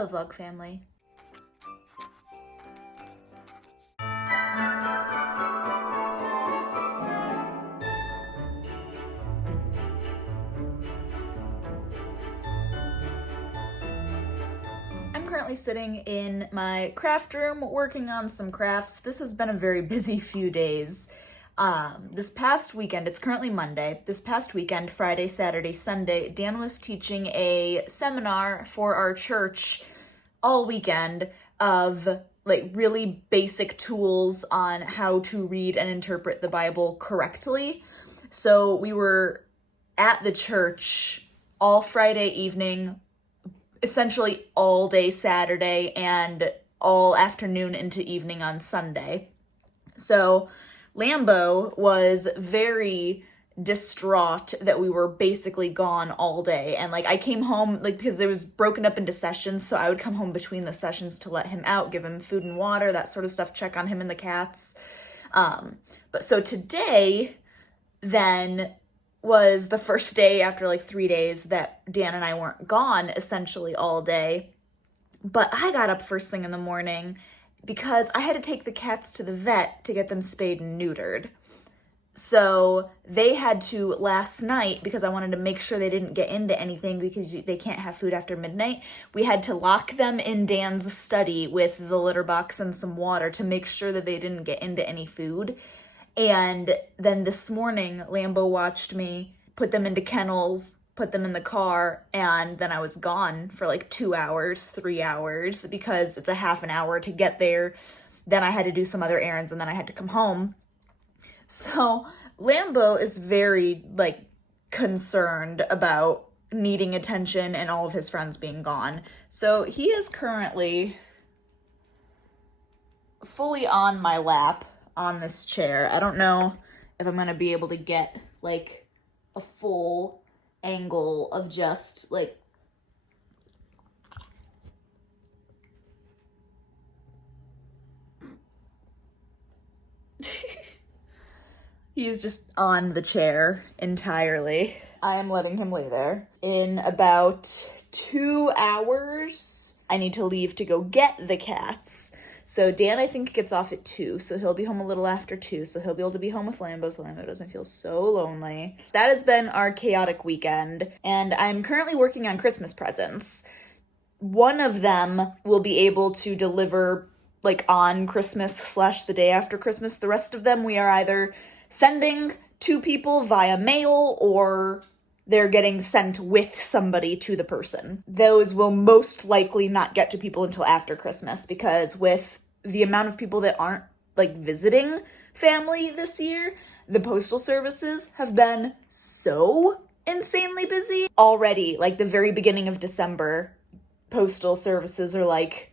Hello, vlog family. I'm currently sitting in my craft room working on some crafts. This has been a very busy few days. This past weekend, it's currently Monday, this past weekend, Friday, Saturday, Sunday, Dan was teaching a seminar for our church all weekend of like really basic tools on how to read and interpret the Bible correctly. So we were at the church all Friday evening, essentially all day Saturday, and all afternoon into evening on Sunday. So Lambo was very distraught that we were basically gone all day. And like I came home, like, because it was broken up into sessions, so I would come home between the sessions to let him out, give him food and water, that sort of stuff, check on him and the cats. But so today then was the first day after like 3 days that Dan and I weren't gone essentially all day. But I got up first thing in the morning because I had to take the cats to the vet to get them spayed and neutered. So they had to last night, because I wanted to make sure they didn't get into anything because they can't have food after midnight. We had to lock them in Dan's study with the litter box and some water to make sure that they didn't get into any food. And then this morning, Lambo watched me put them into kennels, put them in the car, and then I was gone for like 2 hours, 3 hours, because it's a half an hour to get there. Then I had to do some other errands, and then I had to come home. So Lambo is very like concerned about needing attention and all of his friends being gone. So he is currently fully on my lap on this chair. I don't know if I'm gonna be able to get like a full angle of just like he is just on the chair entirely. I am letting him lay there. In about 2 hours, I need to leave to go get the cats. So Dan, I think, gets off at 2, so he'll be home a little after 2, so he'll be able to be home with Lambo, so Lambo doesn't feel so lonely. That has been our chaotic weekend, and I'm currently working on Christmas presents. One of them will be able to deliver, like, on Christmas / the day after Christmas. The rest of them we are either sending to people via mail, or they're getting sent with somebody to the person. Those will most likely not get to people until after Christmas, because with the amount of people that aren't like visiting family this year, the postal services have been so insanely busy. Already, like the very beginning of December, postal services are like,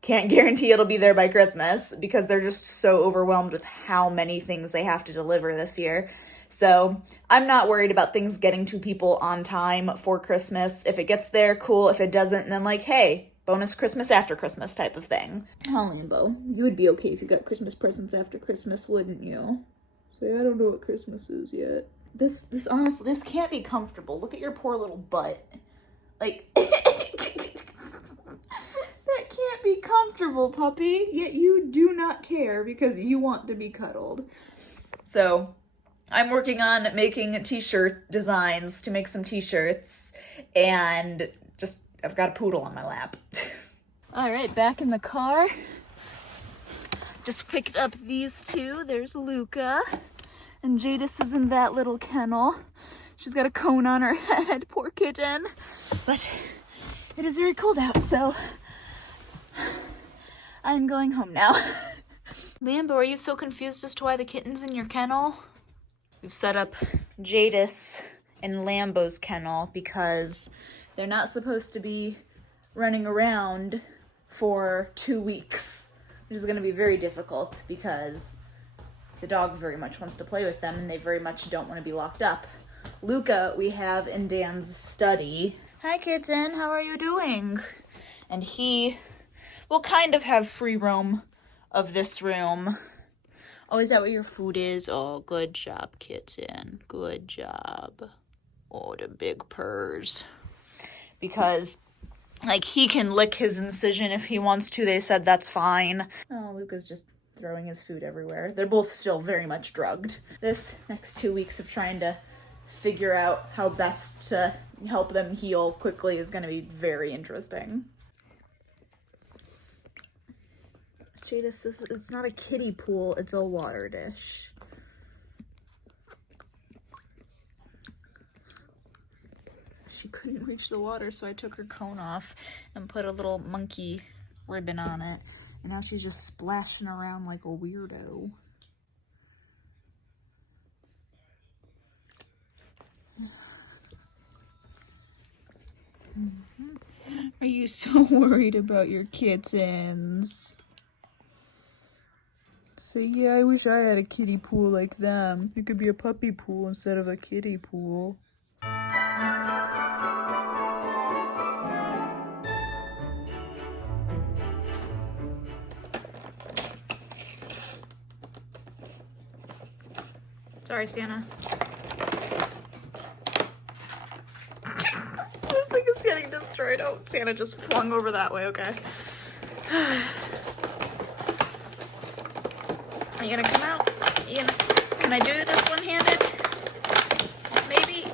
can't guarantee it'll be there by Christmas, because they're just so overwhelmed with how many things they have to deliver this year. So I'm not worried about things getting to people on time for Christmas. If it gets there, cool. If it doesn't, then like, hey, bonus Christmas after Christmas type of thing. Oh, Lambo, you would be okay if you got Christmas presents after Christmas, wouldn't you? Say, I don't know what Christmas is yet. This honestly, this can't be comfortable. Look at your poor little butt. Like, that can't be comfortable, puppy. Yet you do not care because you want to be cuddled. So I'm working on making t-shirt designs to make some t-shirts, and just, I've got a poodle on my lap. All right, back in the car. Just picked up these two. There's Luca, and Jadis is in that little kennel. She's got a cone on her head, poor kitten. But it is very cold out, so I'm going home now. Lambo, are you so confused as to why the kitten's in your kennel? We've set up Jadis and Lambo's kennel because they're not supposed to be running around for 2 weeks, which is going to be very difficult because the dog very much wants to play with them and they very much don't want to be locked up. Luca we have in Dan's study. Hi kitten, how are you doing? And he will kind of have free roam of this room. Oh, is that what your food is? Oh, good job, kitten. Good job. Oh, the big purrs. Because Like, he can lick his incision if he wants to. They said that's fine. Oh, Luca's just throwing his food everywhere. They're both still very much drugged. This next 2 weeks of trying to figure out how best to help them heal quickly is going to be very interesting. Jadis, it's not a kiddie pool, it's a water dish. She couldn't reach the water, so I took her cone off and put a little monkey ribbon on it. And now she's just splashing around like a weirdo. Are you so worried about your kittens? Say, yeah, I wish I had a kiddie pool like them. It could be a puppy pool instead of a kiddie pool. Sorry, Santa. This thing is getting destroyed. Oh, Santa just flung over that way, okay. Are you gonna come out? Can I do this one-handed? Maybe?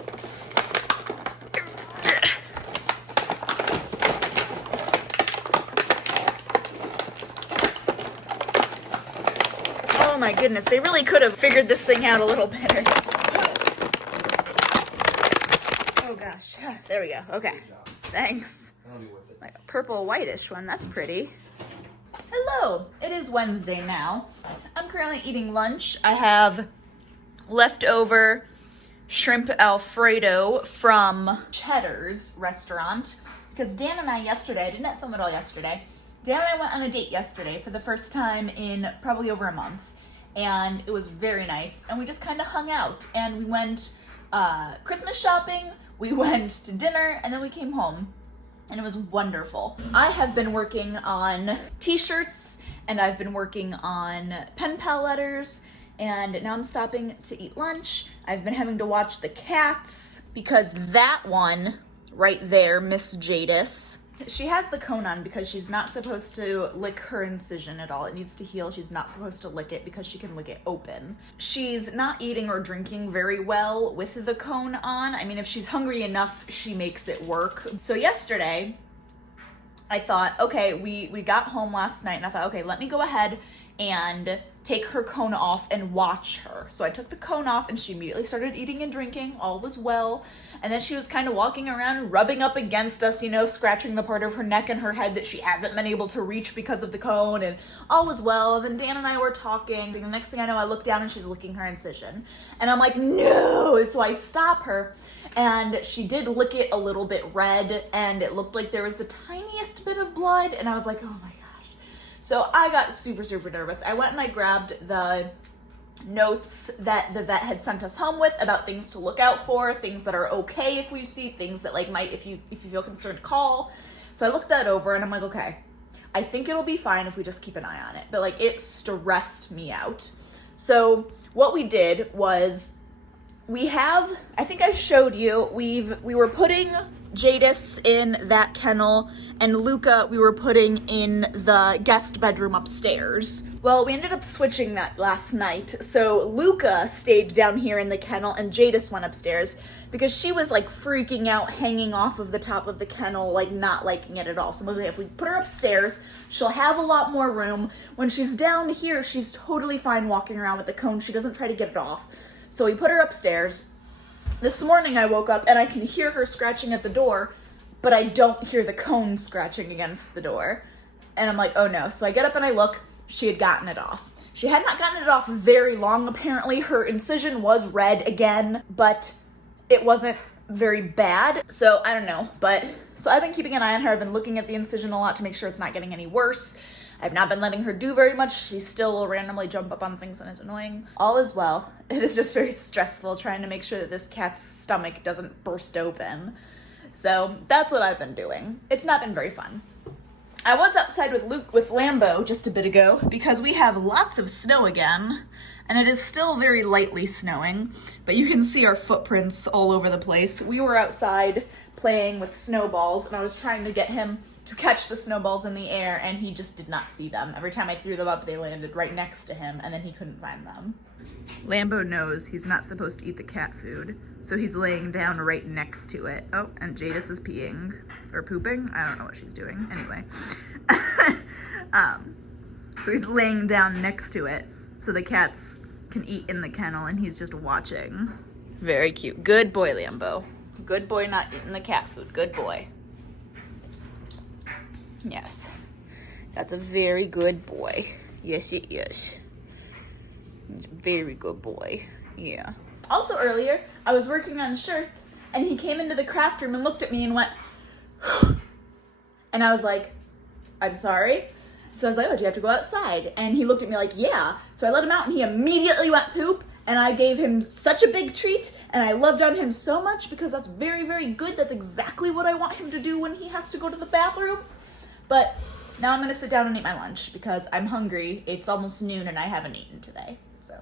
Oh my goodness, they really could have figured this thing out a little better. Oh gosh, there we go, okay. Thanks. Like a purple whitish one, that's pretty. Hello, it is Wednesday now. I'm currently eating lunch. I have leftover shrimp Alfredo from Cheddar's restaurant because Dan and I yesterday, I did not film it all yesterday, Dan and I went on a date yesterday for the first time in probably over a month, and it was very nice, and we just kind of hung out, and we went Christmas shopping, we went to dinner, and then we came home. And it was wonderful. I have been working on t-shirts and I've been working on pen pal letters, and now I'm stopping to eat lunch. I've been having to watch the cats because that one right there, Miss Jadis, she has the cone on because she's not supposed to lick her incision at all. It needs to heal. She's not supposed to lick it because she can lick it open. She's not eating or drinking very well with the cone on. I mean, if she's hungry enough, she makes it work. So yesterday, I thought, okay, we got home last night and I thought, okay, let me go ahead and take her cone off and watch her. So I took the cone off and she immediately started eating and drinking. All was well. And then she was kind of walking around and rubbing up against us, you know, scratching the part of her neck and her head that she hasn't been able to reach because of the cone, and all was well. And then Dan and I were talking. The next thing I know, I look down and she's licking her incision. And I'm like, no! So I stop her. And she did lick it a little bit red, and it looked like there was the tiniest bit of blood. And I was like, oh my gosh. So I got super, super nervous. I went and I grabbed the notes that the vet had sent us home with about things to look out for, things that are okay if we see, things that like might, if you feel concerned, call. So I looked that over and I'm like, okay, I think it'll be fine if we just keep an eye on it. But like, it stressed me out. So what we did was we have, I think I showed you, we were putting Jadis in that kennel and Luca we were putting in the guest bedroom upstairs. Well, we ended up switching that last night. So Luca stayed down here in the kennel and Jadis went upstairs because she was like freaking out hanging off of the top of the kennel, like not liking it at all. So maybe if we put her upstairs, she'll have a lot more room. When she's down here, she's totally fine walking around with the cone. She doesn't try to get it off. So we put her upstairs. This morning I woke up and I can hear her scratching at the door, but I don't hear the cone scratching against the door. And I'm like, oh no. So I get up and I look. She had gotten it off. She had not gotten it off very long, apparently. Her incision was red again, but it wasn't very bad. So I don't know, so I've been keeping an eye on her. I've been looking at the incision a lot to make sure it's not getting any worse. I've not been letting her do very much. She still will randomly jump up on things and it's annoying. All is well. It is just very stressful trying to make sure that this cat's stomach doesn't burst open. So that's what I've been doing. It's not been very fun. I was outside with Lambo just a bit ago because we have lots of snow again, and it is still very lightly snowing, but you can see our footprints all over the place. We were outside playing with snowballs, and I was trying to get him to catch the snowballs in the air, and he just did not see them. Every time I threw them up, they landed right next to him, and then he couldn't find them. Lambo knows he's not supposed to eat the cat food, so he's laying down right next to it. Oh, and Jadis is peeing, or pooping? I don't know what she's doing. Anyway. So he's laying down next to it, so the cats can eat in the kennel, and he's just watching. Very cute. Good boy, Lambo. Good boy not eating the cat food. Good boy. Yes. That's a very good boy. Yes, it is. He's a very good boy. Yeah. Also earlier, I was working on shirts, and he came into the craft room and looked at me and went, and I was like, I'm sorry. So I was like, oh, do you have to go outside? And he looked at me like, yeah. So I let him out, and he immediately went poop, and I gave him such a big treat, and I loved on him so much because that's very, very good. That's exactly what I want him to do when he has to go to the bathroom. But now I'm gonna sit down and eat my lunch because I'm hungry. It's almost noon and I haven't eaten today, so.